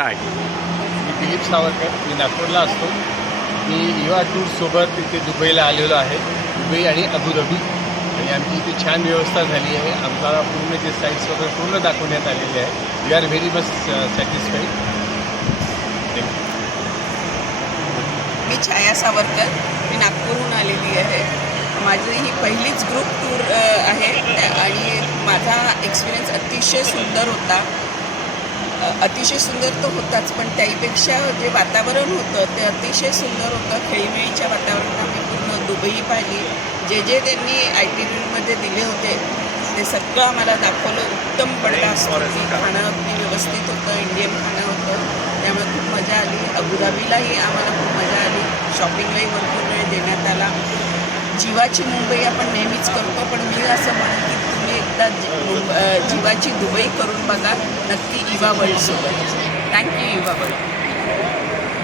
काय मी दिलीप सावरकर, मी नागपूरला असतो. मी युवा टूरसोबत इथे दुबईला आलेलो आहे. दुबई आणि अबुधाबी, आणि आमची इथे छान व्यवस्था झाली आहे. आम्हाला पूर्ण जे साईट्स वगैरे पूर्ण दाखवण्यात आलेले आहे. We are very much satisfied. मी छाया सावरकर, मी नागपूरहून आलेली आहे. माझी ही पहिलीच ग्रुप टूर आहे आणि माझा एक्सपिरियन्स अतिशय सुंदर होता. अतिशय सुंदर तर होताच, पण त्याहीपेक्षा जे वातावरण होतं ते अतिशय सुंदर होतं. खेळीमेळीच्या वातावरणात आम्ही पूर्ण दुबई पाहिली. जे जे त्यांनी आयटिनरीमध्ये दिले होते ते सगळं आम्हाला दाखवलं. उत्तम बडदास्त होती. खाणं अगदी व्यवस्थित होतं, इंडियन खाणं होतं, त्यामुळे खूप मजा आली. अबुधाबीलाही आम्हाला खूप मजा आली. शॉपिंगलाही भरपूर वेळ देण्यात आला. जीवाची मुंबई आपण नेहमीच करतो, पण मी असं म्हणेन की तुम्ही एकदा जीवाची दुबई करून बघा, नक्की इवा वर्ल्डसोबत. Thank you Eva world.